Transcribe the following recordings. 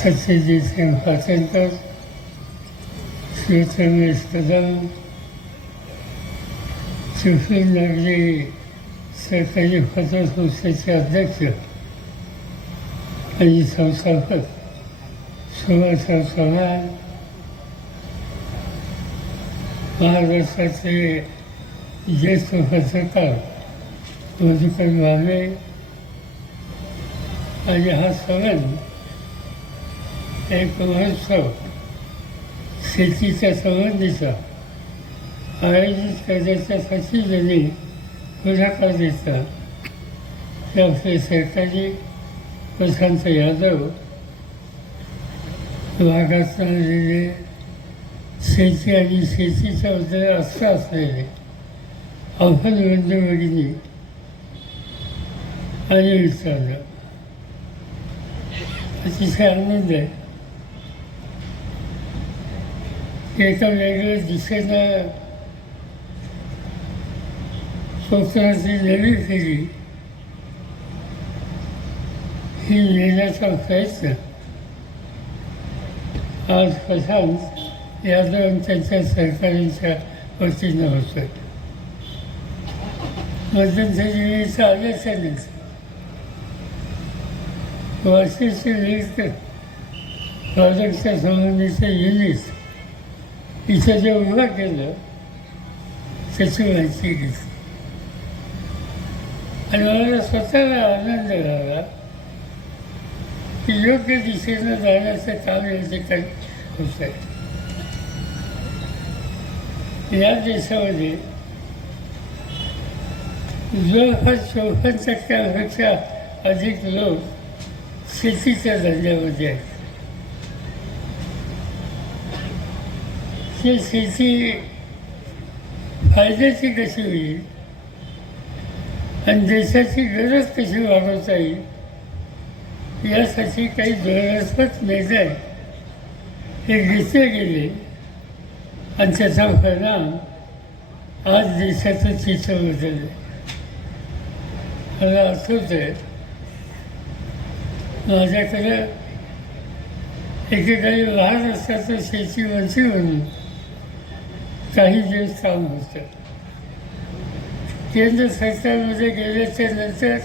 सत्यजित सिंग श्री शिवरमेश कदम चिखली नगरी सरकारी पत्र संस्थेचे अध्यक्ष आणि संस्थापक सुभाषराव चव्हाण महाराष्ट्राचे ज्येष्ठ पत्रकार मधुकर भावे आणि हा सण एक महोत्सव शेतीच्या संबंधीचा आयोजित करण्याच्यासाठी त्यांनी पुढाकार घेतला ते आपले सरकारी प्रशांत यादव भागात आलेले शेती आणि शेतीच्या बद्दल असं असलेले अवघड बंधुभगिनी आणि विचारलं अतिशय आनंद आहे. की एका वेगळ्या दिशेनं कोकणाची नवी पिढी ही नेण्याचा प्रयत्न आज प्रशांत यादव त्यांच्या सरकारांच्या वतीनं होतोय मध्यंतरीचा आल्याच्यानंतर वाशीचे नियुक्त प्रॉडक्टच्या संबंधीचं युनिट इथं जे केलं त्याची माहिती घेतली आणि मला स्वतःला आनंद झाला. की योग्य दिशेनं जाण्याचं काम या ठिकाणी होत आहे या देशामध्ये जवळपास चौपन्न टक्क्यापेक्षा अधिक लोक शेतीच्या धंद्यामध्ये आहेत. ही शेती फायद्याची कशी होईल? आणि देशाची गरज कशी वाढवता येईल? यासाठी काही धोरणात्मक निर्णय हे घेतले गेले. आणि त्याचा परिणाम आज देशाचं चित्र बदललं मला आठवत आहे माझ्याकडे एकेकाळी लहान असताचं शेती मंत्री म्हणून काही दिवस काम होतं. केंद्र सरकारमध्ये गेल्याच्यानंतर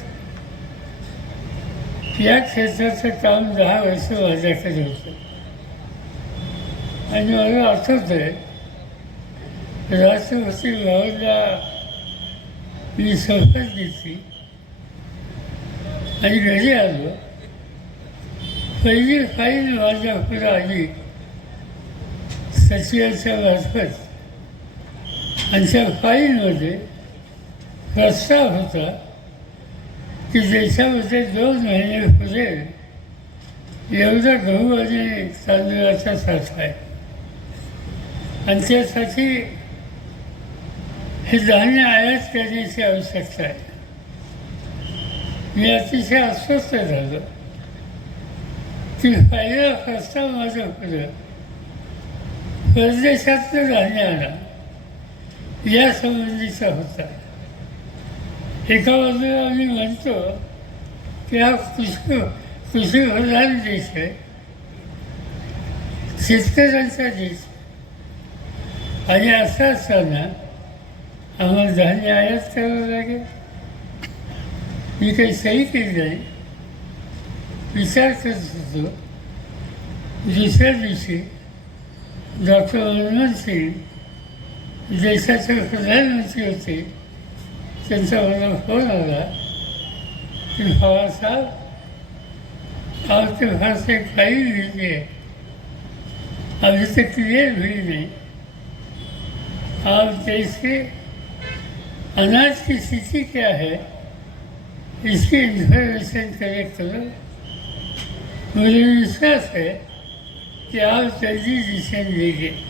या क्षेत्राचं काम दहा वर्ष माझ्याकडे होतं. आणि मला आठवत आहे राष्ट्रपती भवनला मी शपथ घेतली. आणि घरी आलो. पहिली फाईल माझ्या पुढे आली. सचिवाच्या मार्फत. आणि त्या फाईलमध्ये प्रस्ताव होता की देशामध्ये दोन महिने पुढे एवढा गहू आणि तांदळाचा साठा आहे. आणि त्यासाठी हे धान्य आयात करण्याची आवश्यकता आहे. मी अतिशय अस्वस्थ झालो. की पहिला प्रस्ताव माझा पुढं परदेशातलं धान्य आणा. या संबंधीचा होता. एका बाजूला आम्ही म्हणतो की हा कृषी कृषीप्रधान देश आहे. शेतकऱ्यांचा देश आणि असं असताना आम्हाला धान्य आयात करावं लागेल. मी काही सही केली नाही. विचार करत होतो. दुसऱ्या दिवशी डॉक्टर मनमोहन सिंग देशाचे प्रधानमंत्री होते त्यांचा मला फ़ोन आला की आपके पास एक फ़ाइल लीजिए अभी तक क्लियर हुई नहीं आप के अनाज की स्थिति क्या है? इसकी इन्फॉर्मेशन कलेक्ट करो मुझे विश्वास है की आप जल्दी डिसिजन लेंगे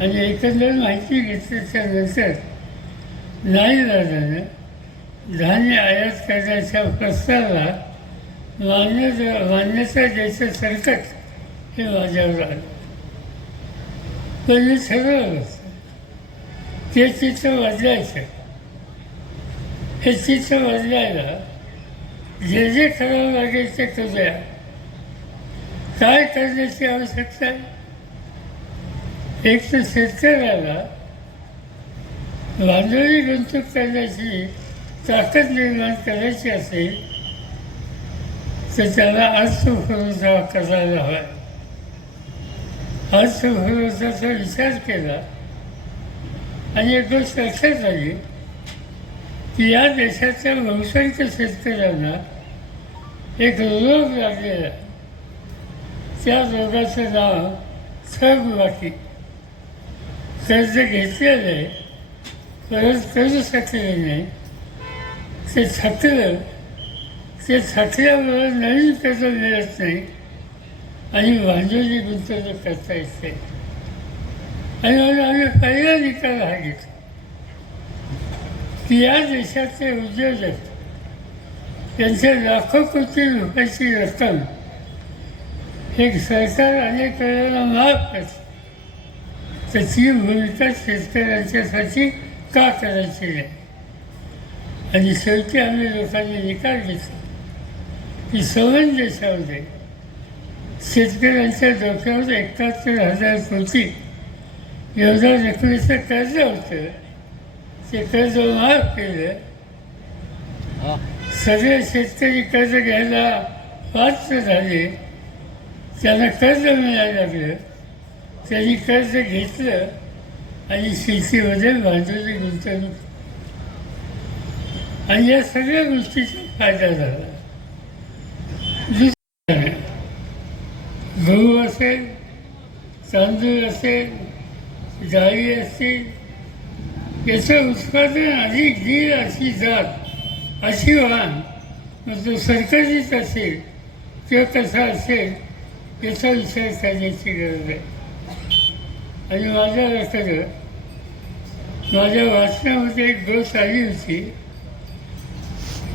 आणि एकंदर माहिती घेतल्याच्या नंतर नाही दादानं धान्य आयात करण्याच्या प्रस्तावाला मान्य मान्यता द्यायचं संकट हे माझ्यावर आलं. पण मी ठरवलं होतं ते चित्र बदलायचं. हे चित्र बदलायला जे जे करावं लागेल ते करूया. काय करण्याची आवश्यकता आहे? एक तर शेतकऱ्याला भांडवली गुंतवणूक करण्याची ताकद निर्माण करायची असेल तर त्याला अर्थपुरवठा करायला हवा अर्थपुरवठ्याचा विचार केला आणि एक गोष्ट लक्षात आली की या देशाच्या बहुसंख्य शेतकऱ्यांना एक रोग लागलेला त्या रोगाचं नाव थकबाकी कर्ज घेतलेलं आहे परत करू शकलेलं नाही ते थकलं ते थकल्यामुळे नवीन कर्ज मिळत नाही. आणि भांडवली गुंतवणूक करता येते. आणि म्हणून आम्ही पहिला निकाल हा घेतो की या देशाचे उद्योजक त्यांच्या लाखो कोटी रुपयाची रक्कम हे सरकार अनेक वेळेला माफ करते तर ती भूमिका शेतकऱ्यांच्यासाठी का करायची नाही आणि शेवटी आम्ही लोकांनी निकाल घेतला की सवन देशामध्ये शेतकऱ्यांच्या डोक्यावर एकाहत्तर हजार कोटी एवढं रकमेचं कर्ज होतं ते कर्ज माफ केलं सगळे शेतकरी कर्ज घ्यायला पात्र झाले त्यांना कर्ज मिळायला लागलं त्यांनी कर्ज घेतलं आणि शेतीमध्ये भांडवली गुंतवणूक. आणि या सगळ्या गोष्टीचा फायदा झाला. दुसरं गहू असेल तांदूळ असेल डाळी असतील याचं उत्पादन अधिक दीड अशी जात अशी वाहन मग तो सरकारीच असेल किंवा कसा असेल याचा विचार करण्याची गरज आहे. आणि माझ्या लक्षात माझ्या वाचनामध्ये एक गोष्ट आली होती.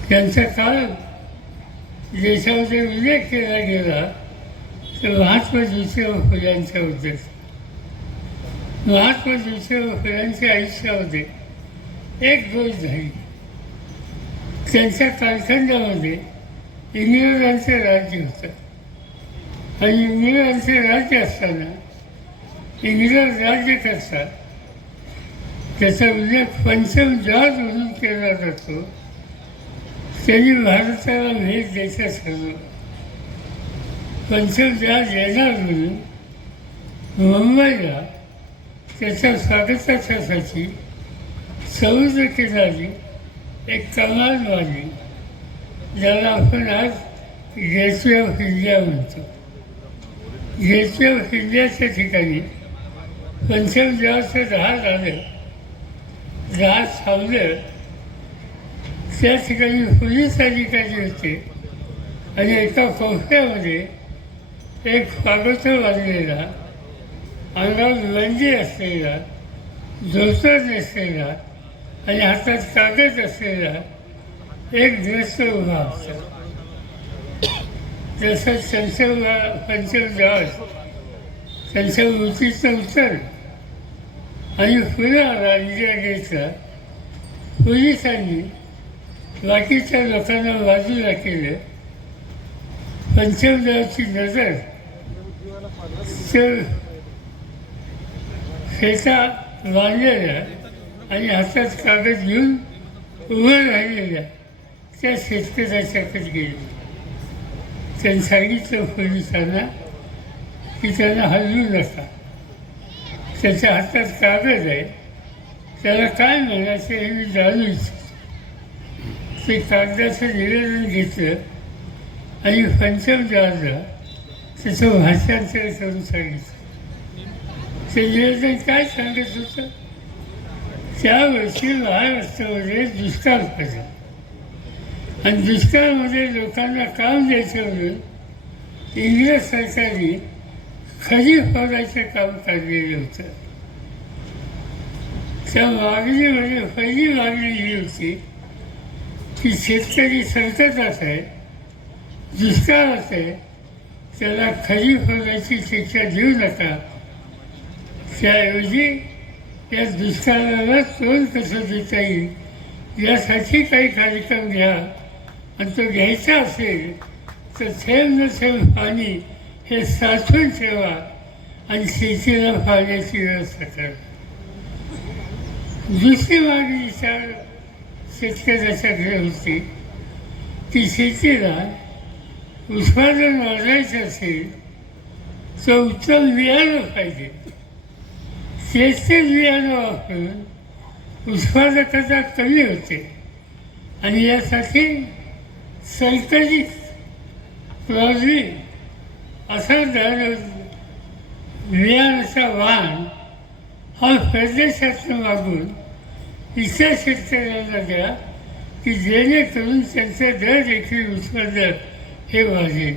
त्यांचा काळ देशामध्ये उल्लेख केला गेला तर महात्मा ज्योतिराव फुल्यांच्याबद्दल महात्मा ज्योतिराव फुल्यांच्या आयुष्यामध्ये एक गोष्ट झाली. त्यांच्या कालखंडामध्ये इंग्रजांचे राज्य होतं. आणि इंग्रजांचे राज्य असताना इंग्रज राज्य करतात त्याचा उल्लेख पंचमजहाज म्हणून केला जातो. त्यांनी भारताला भेट द्यायचं ठरवलं पंचम येणार म्हणून मुंबईला त्याच्या स्वागताच्यासाठी समुद्र किनारी एक कमाल वाली ज्याला आपण आज गेटवे ऑफ इंडिया म्हणतो. गेटवे ऑफ इंडियाच्या ठिकाणी पंचम जेव्हा जहाज आले जहाज थांबले त्या ठिकाणी पोलीस अधिकारी होते आणि एका कोपऱ्यामध्ये एक पागोथं बांधलेला अंगावर लंजी असलेला धोतर नसलेला आणि हातात कागद असलेला एक दृश्य उभा होता. जसं चंचल पंचम जहाज त्यांच्या उंचीचं उतर आणि पुन्हा आला पोलिसांनी बाकीच्या लोकांना बाजूला केलं. पंचमदेवाची नजर तर शेता बांधलेल्या आणि हातात कागद घेऊन उभं राहिलेल्या त्या शेतकऱ्याच्याकडे गेली. त्यांनी सांगितलं पोलिसांना की त्यांना हलवू नका. त्याच्या हातात कागद आहे. त्याला काय म्हणायचं हे मी जाणू इच्छितो ते कागदाचं निवेदन घेतलं आणि पंचम जहाजला त्याचं भाषांतर करून सांगितलं. ते निवेदन काय सांगत होतं? त्या वर्षी महाराष्ट्रामध्ये दुष्काळ पडला. आणि दुष्काळामध्ये लोकांना काम द्यायचं म्हणून इंग्रज सरकारने खरी फोडायचं काम चाललेलं होतं त्या मागणीमध्ये म्हणजे पहिली मागणी ही होती की शेतकरी संकटात आहे दुष्काळात आहे त्याला खरी फोडायची शिक्षा देऊ नका. त्याऐवजी या दुष्काळाला तोंड कसं देता येईल यासाठी काही कार्यक्रम घ्या. आणि तो घ्यायचा असेल तर थेंब न थेंब पाणी हे साठवून ठेवा आणि शेतीला फायद्याची व्यवस्था करा. दुसरी मागणी विचार शेतकऱ्याच्या घरी होती. की शेतीला उत्पादन वाढवायचं असेल तर उत्तम बियाणं पाहिजे. तेच ते बियाणं वापरून उत्पादकता कमी होते आणि यासाठी संकलित प्रॉझी असा दर बियाणाचा वाण हा परदेशातून मागून इतर शेतकऱ्यांना द्या की जेणेकरून त्यांचा दर देखील उत्पादन हे वाढेल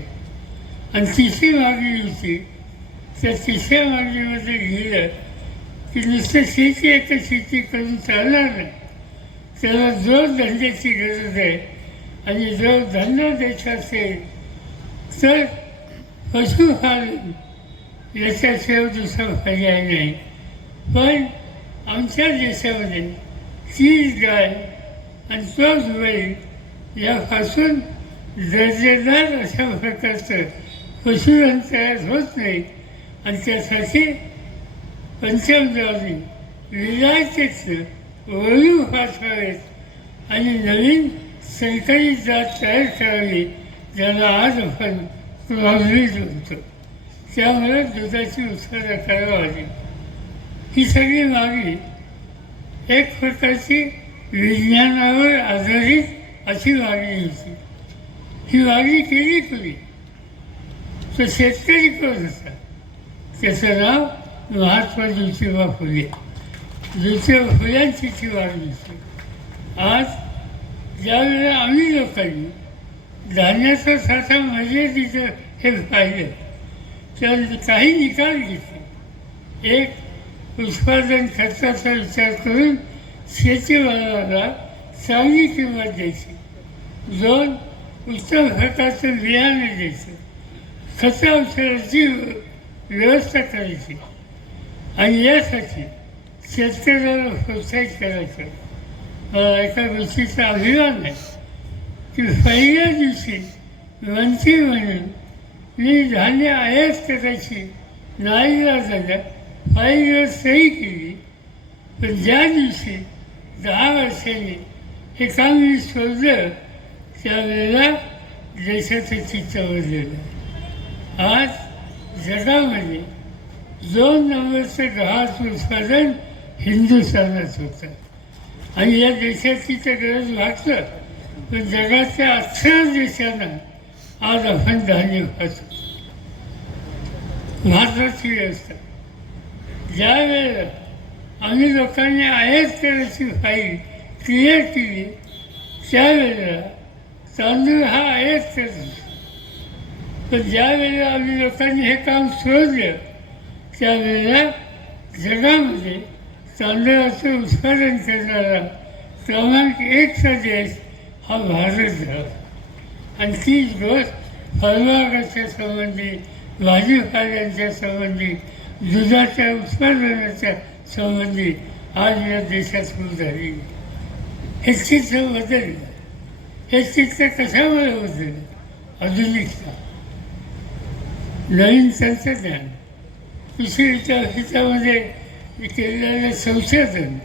आणि तिसरी मागणी होती त्या तिसऱ्या मागणीमध्ये लिहिलं की नुसतं शेती एका शेती करून चालणार नाही. त्याला जोडधंद्याची गरज आहे आणि जो धंदा द्यायचा असेल तर पशुपालन याच्याशिवाय दुसरा पर्याय नाही पण आमच्या देशामध्ये तीच गाय आणि तोच बैल यापासून दर्जेदार अशा प्रकारचं पशुधन तयार होत नाही. आणि त्यासाठी पंचमदारी विलायतेचं वळू पाठवावेत आणि नवीन संकलित जात तयार करावी. ज्याला आज आपण प्रभावित होतो त्यामुळे दुधाची उत्पादन करावी ही सगळी मागणी एक प्रकारची विज्ञानावर आधारित अशी मागणी होती. ही मागणी केली तुम्ही. तो शेतकरी करत होता? त्याचं नाव महात्मा ज्योतिबा फुले. ज्योतिबा फुल्यांची ती मागणी होती. आज ज्यावेळेला आम्ही लोकांनी धान्याचा साठा मर्यादित हे पाहिलं. तर काही निकाल घेतले. एक उत्पादन खर्चाचा विचार करून शेतीमालाला चांगली किंमत द्यायची. दोन उत्तम खताचं बियाणं द्यायचं. खत औषधाची व्यवस्था करायची. आणि यासाठी शेतकऱ्याला प्रोत्साहित करायचं. मला एका गोष्टीचा अभिमान आहे. की पहिल्या दिवशी मंत्री म्हणून मी धान्य आयात करायची नाईला झाल्या फाईलवर सही केली. पण ज्या दिवशी दहा वर्षांनी हे काम मी शोधलं त्यावेळेला देशाचं चित्र बदललं. आज जगामध्ये दोन नंबरचं गव्हाचं उत्पादन हिंदुस्थानात होतं. आणि या देशाची तर गरज भागतं. पण जगाच्या अठरा देशांना आज आपण धान्य खातो भारताची व्यवस्था ज्या वेळेला आम्ही लोकांनी आयात करायची फाईल क्रिएट केली त्यावेळेला तांदूळ हा आयात करत होता. ज्या वेळेला आम्ही लोकांनी हे काम सोडलं त्यावेळेला जगामध्ये तांदळाचं उत्पादन करणारा क्रमांक एकचा देश हा भारत झाला आणि तीच गोष्ट फळबागाच्या संबंधी भाजीपाल्यांच्या संबंधी दुधाच्या उत्पादनाच्या संबंधी आज या देशात सुरू झाली. हे चित्र बदललं. हे चित्र कशामुळे बदललं? आधुनिकता. नवीन तंत्रज्ञान. कृषीच्या हितामध्ये केलेलं संशोधन.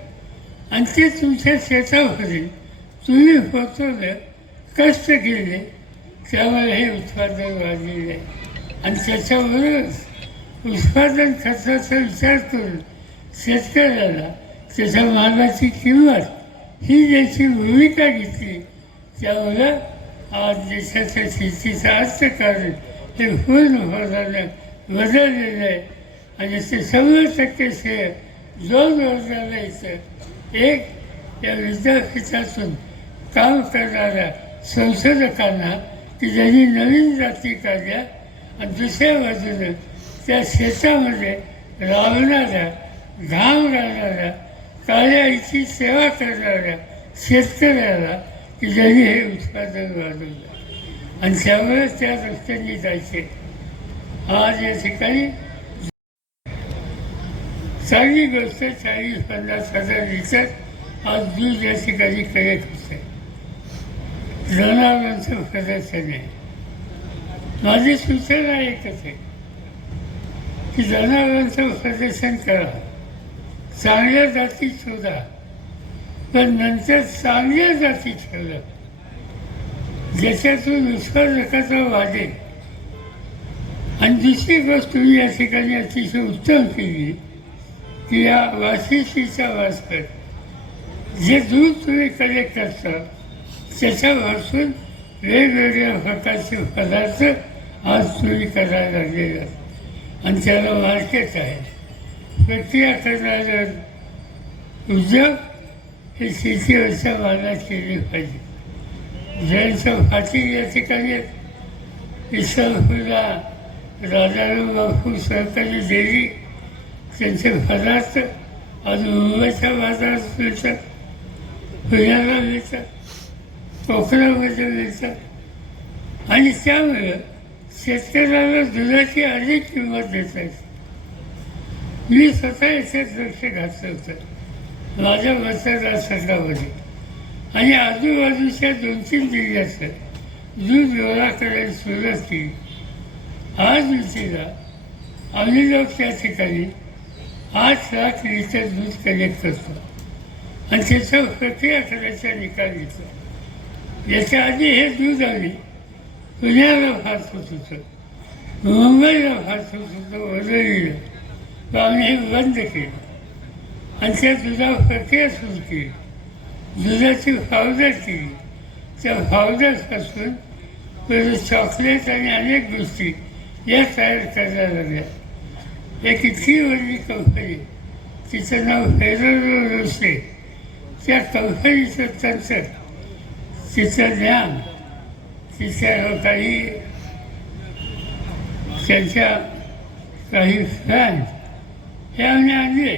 आणि ते तुमच्या शेतामध्ये तुम्ही पोचवलं कष्ट केले त्यामुळे हे उत्पादन वाढलेलं आहे. आणि त्याच्याबरोबरच उत्पादन खर्चाचा विचार करून शेतकऱ्याला त्याच्या मालाची किंमत ही ज्याची भूमिका घेतली त्यामुळं आज देशाच्या शेतीचं अर्थकारण हे पूर्ण होण्यानं बदललेलं आहे. आणि ते शंभर टक्के शेअर दोन वर्षाला येतं एक या विद्यापीठातून काम करणाऱ्या संशोधकांना की ज्यांनी नवीन जाती काढल्या आणि दुसऱ्या बाजूनं त्या शेतामध्ये लावणाऱ्या घाम घालणाऱ्या काळ्या सेवा करणाऱ्या शेतकऱ्याला की ज्यांनी हे उत्पादन वाढवलं. आणि त्यामुळे त्या रस्त्यांनी जायचे. आज या ठिकाणी चांगली गोष्ट चाळीस पन्नास हजार लिटर आज दूध या ठिकाणी करत होते जनावरांचं सदस्य नाही माझी सूचना एकच आहे की जनावरांचं प्रदर्शन करा चांगल्या जाती शोधा पण नंतर चांगल्या जाती ठेवल्या ज्याच्यातून उत्पादकता वाढेल आणि दुसरी गोष्ट तुम्ही या ठिकाणी अतिशय उत्तम केली की या वाशिष्ठीचा वास्कर जे दूध तुम्ही कलेक्ट करता त्याच्यापासून वेगवेगळ्या प्रकारचे पदार्थ आज तुम्ही करायला लागलेले आहेत. आणि त्याला मार्केट आहे. प्रक्रिया करणारं उद्योग हे शेतीवरच्या मालात केले पाहिजे. ज्यांचं फाटी या ठिकाणी इस्लामपूरला राजाराम बापू सहकारी डेअरी त्यांचे पदार्थ आज मुंबईच्या बाजारात मिळतात पुण्याला मिळतात. कोकणामध्ये मिळतात आणि त्यामुळं शेतकऱ्याला दुधाची अधिक किंमत देत मी स्वतः याच्यात लक्ष घातलं होतं. माझ्या मतदारसंघामध्ये आणि आजूबाजूच्या दोन तीन जिल्ह्याचं दूध गोळा करायला सुरुवात केली आज उशिरा आम्ही लोक त्या ठिकाणी आठ लाख लिटर दूध कलेक्ट करतो. आणि त्याचा प्रक्रिया करायचा निकाल घेतला याच्या आधी हे दूध आम्ही पुण्याला फार होत होतं. मुंबईला फार होत होतं वदळीला तर आम्ही हे बंद केलं. आणि त्या दुधावर प्रक्रिया सुरू केली. दुधाची फावदर केली. त्या पावडरपासून परत चॉकलेट आणि अनेक गोष्टी या तयार करायला लागल्या. एक इतकी वडली कंपनी तिचं नाव फेररो रोसे त्या कंपनीचं तंत्र तिचं शिष्य काही त्यांच्या काही फॅन हे आम्ही आणले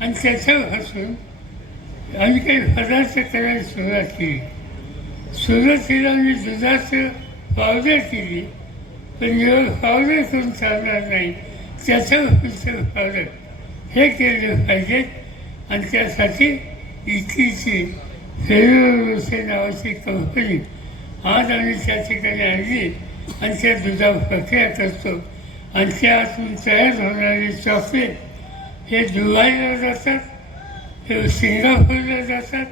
आणि त्याच्यापासून आम्ही काही पदार्थ करायला सुरुवात केली. सुरुवातीला आम्ही दुधाचं पावडर केली. पण जेव्हा पावडर करून चालणार नाही त्याच्यापासून पावडर हे केले पाहिजेत आणि त्यासाठी इतकीची फेरोसे नावाची कंपनी आज आम्ही त्या ठिकाणी आणली आणि त्या दुधावर प्रक्रिया करतो. आणि त्यातून तयार होणारे चॉकलेट हे दुबईला जातात हे सिंगापूरला जातात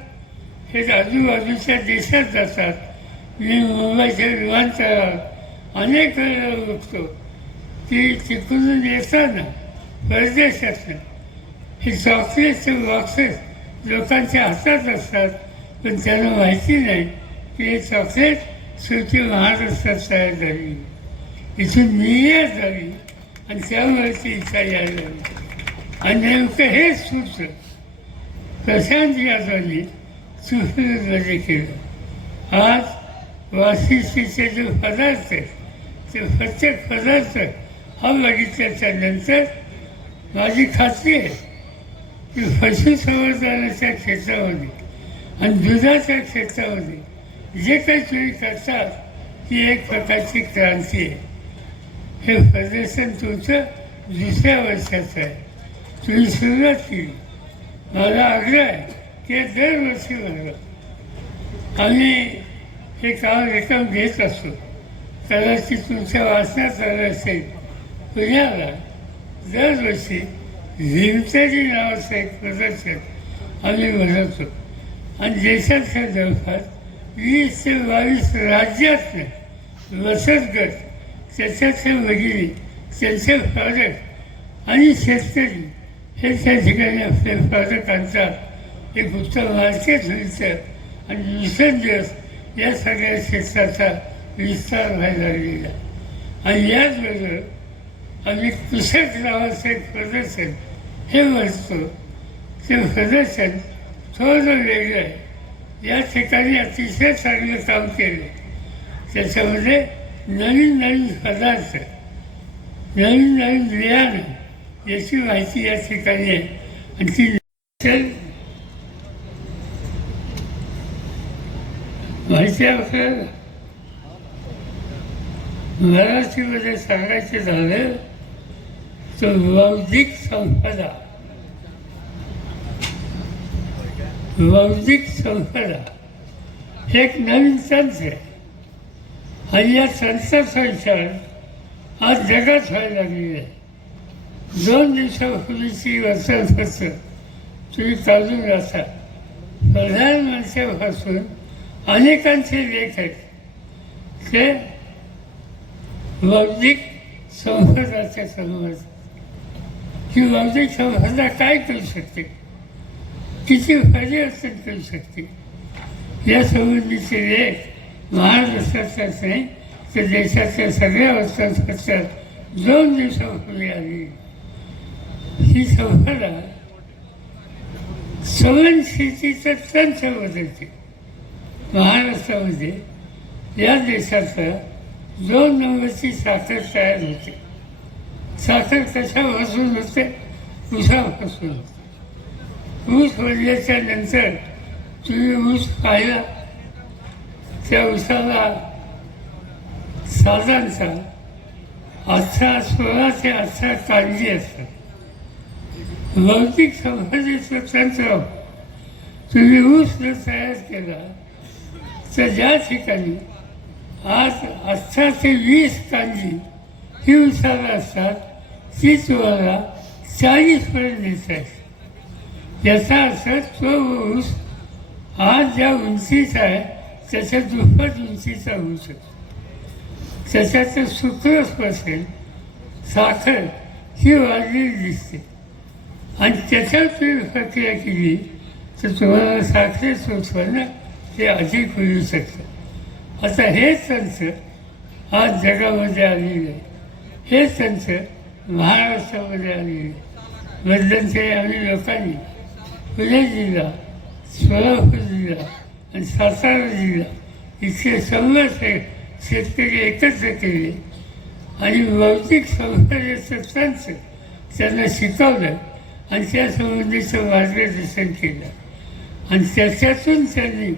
हे आजूबाजूच्या देशात जातात. मी मुंबईच्या विमानतळावर अनेक वेळेला बघतो. की तिकडून येताना परदेशातनं हे चॉकलेटचे बॉक्सेस लोकांच्या हातात असतात. पण त्यांना माहिती नाही की हे चॉकलेट सुरती महाराष्ट्रात तयार झाली. इथून निर्यात झाली आणि त्यामुळे ती इच्छा यायला झाली आणि नेमकं हेच सूत्र. प्रशांत यादवांनी सुफीमध्ये केलं. आज वाशिष्ठीचे जे पदार्थ आहेत ते प्रत्येक पदार्थ हा बघितल्याच्या नंतर माझी खात्री आहे की पशुसंवर्धनाच्या क्षेत्रामध्ये आणि दुधाच्या क्षेत्रामध्ये जे काही तुम्ही करतात ती एक प्रकारची क्रांती आहे. हे प्रदर्शन तुमचं दुसऱ्या वर्षाचं आहे. तुम्ही सुरुवात केली. मला आग्रह आहे की दरवर्षी बनवा आम्ही हे काम रक्कम घेत असतो कदाचित तुमच्या वाचण्यात आलं असेल. पुण्याला दरवर्षी हिमतेरी नावाचं एक प्रदर्शन आम्ही भरवतो आणि देशाच्या जवळपास वीस ते बावीस राज्यातले वसत गट त्याच्यातले भगिनी त्यांचे प्रॉडक्ट आणि शेतकरी हे त्या ठिकाणी आपले प्रॉडक्ट आणतात. एक उत्तम मार्केट व्हायचं आणि दिवसेंदिवस या सगळ्या क्षेत्राचा विस्तार व्हायला लागलेला आणि याचबरोबर आम्ही कृषक नावाचं एक प्रदर्शन हे वाचतो. ते प्रदर्शन थोडं वेगळं आहे या ठिकाणी अतिशय चांगलं काम केले. त्याच्यामध्ये नवीन नवीन पदार्थ नवीन नवीन ज्ञान याची माहिती या ठिकाणी आहे. आणि ती माहिती आपल्याला? मराठीमध्ये सांगायचं झालं तर बौद्धिक संपदा. बौद्धिक संपदा एक नवीन तंत्र आहे. आणि या संस्था विचार आज जगात व्हायला लागलेला आहे. दोन दिवसापूर्वीची वर्षापत्र तुम्ही चालून राहता. प्रधानमंत्र्यापासून अनेकांचे लेख आहेत. ते बौद्धिक संपदाच्या संबंध ही बौद्धिक संपदा काय करू शकते? किती परिवर्तन करू शकते. या संबंधीचे लेख महाराष्ट्राचाच नाही तर देशाच्या सगळ्या वर्षापत्रात दोन दिवसापूर्वी आली. ही संपदा शेतीचं तंत्र बदलते. महाराष्ट्रामध्ये या देशाचं दोन नंबरची साखर तयार होते. साखर कशापासून होते? उसापासून होते. ऊस वडल्याच्या नंतर तुम्ही ऊस पाहिला. त्या ऊसाला साधारणतः अठरा सोळा ते अठरा काळजी असतात. भौतिक संपदेचं तंत्र तुम्ही ऊस जर तयार केला तर ज्या ठिकाणी आज अठरा ते वीस कांजी ही उसाला असतात ती तुम्हाला चाळीसपर्यंत नेता येते त्याचा अर्थ तो ऊस आज ज्या उंचीचा आहे त्याच्या दुप्पट उंचीचा होऊ शकतो. त्याच्यात सुक्रस असेल साखर ही वाढलेली दिसते. आणि त्याच्यावर तुम्ही प्रक्रिया केली तर तुम्हाला साखरेचं उत्पन्न ते अधिक होऊ शकतं. आता हे तंत्र आज जगामध्ये आलेलं आहे हे तंत्र महाराष्ट्रामध्ये आलेलं आहे मध्यंतरी आम्ही लोकांनी. पुणे जिल्हा सोलापूर जिल्हा आणि सातारा जिल्हा इथले सर्व शेतकरी एकत्र केले आणि भौतिक संस्थेचं तंत्र त्यांना शिकवलं आणि त्या संबंधीचं मार्गदर्शन केलं. आणि त्याच्यातून त्यांनी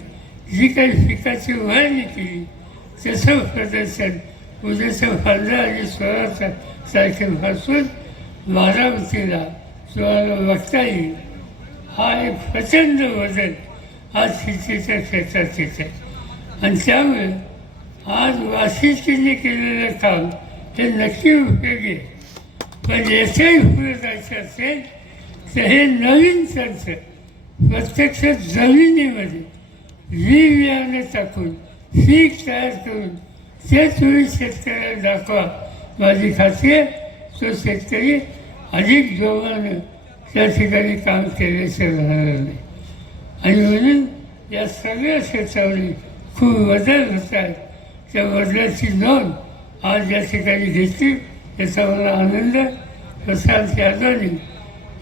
जी काही पिकाची उभारणी केली त्याचं प्रदर्शन उद्याचं पंधरा आणि सोळा तारखेपासून बारामतीला तुम्हाला बघता येईल. हा एक प्रचंड बदल आज शेतीच्या क्षेत्रात येत आहे आणि त्यामुळे आज वाशिष्ठीने केलेलं काम हे नक्की उपयोगी आहे. पण याच्याही पुढे जायचं असेल तर हे नवीन तंत्र प्रत्यक्ष जमिनीमध्ये वी बियाणे टाकून पीक तयार करून ते तुम्ही शेतकऱ्याला दाखवा. माझी खात्री आहे तो शेतकरी अधिक जोमानं त्या ठिकाणी काम केल्याचं राहणार नाही. आणि म्हणून या सगळ्या क्षेत्रामध्ये खूप बदल होत आहेत. त्या बदलाची नोंद आज या ठिकाणी घेतली. याचा मला आनंद प्रशांत यादवने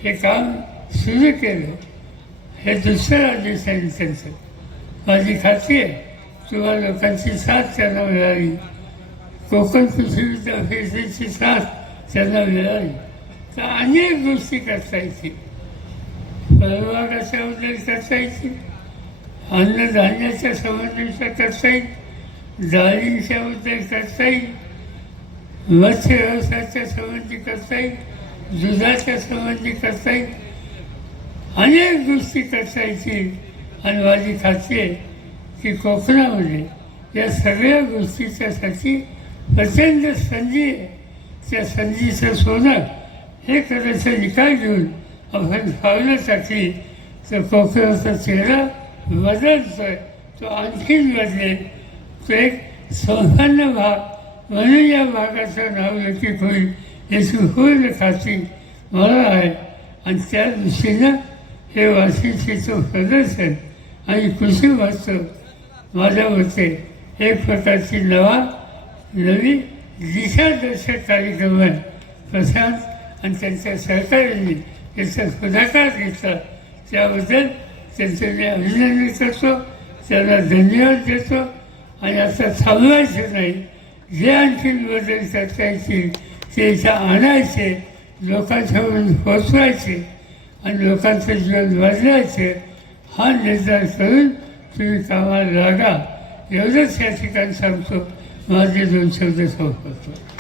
हे काम सुरू केलं. हे दुसऱ्या राज्य त्यांचं. माझी खात्री आहे किंवा लोकांची साथ त्यांना मिळाली. कोकण पृथ्वीच्या विद्यापीठाची साथ त्यांना मिळाली. तर अनेक गोष्टी करता येतील फळबागाच्याबद्दल करता येतील अन्नधान्याच्या संबंधीचा करता येईल डाळींच्याबद्दल करता येईल मत्स्य व्यवसायाच्या संबंधी करता येईल दुधाच्या संबंधी करता येईल अनेक गोष्टी करता येतील आणि माझी खात्री आहे की कोकणामध्ये या सगळ्या गोष्टीच्यासाठी प्रचंड संधी आहे. त्या संधीचं सोनं हे करायचा निकाल घेऊन? आपण भावण्यासाठी तर कोकणाचा चेहरा बदलतोय. तो आणखीन बदलेल. तो एक संपन्न भाग. म्हणून या भागाचं नाव लौकिक होईल. याची पूर्ण खात्री मला आहे. आणि त्या दृष्टीनं हे वाशिष्ठीचं प्रदर्शन आणि कृषी वास्तव माझ्या मते एक प्रकारची नवा नवी दिशादर्शक कार्यक्रम आहे. प्रशांत आणि त्यांच्या सहकार्याने त्यांचा पुढाकार घेतला. त्याबद्दल त्यांचं मी अभिनंदन करतो. त्यांना धन्यवाद देतो. आणि आता थांबवायचं नाही. जे आणखी बदल करता येतील. ते इथं आणायचे लोकांच्यापर्यंत पोचवायचे आणि लोकांचं जीवन बदलायचं. हा निर्धार करून तुम्ही कामाला लागा. एवढंच या ठिकाणी सांगतो. माझे दोन शब्द संपवतो.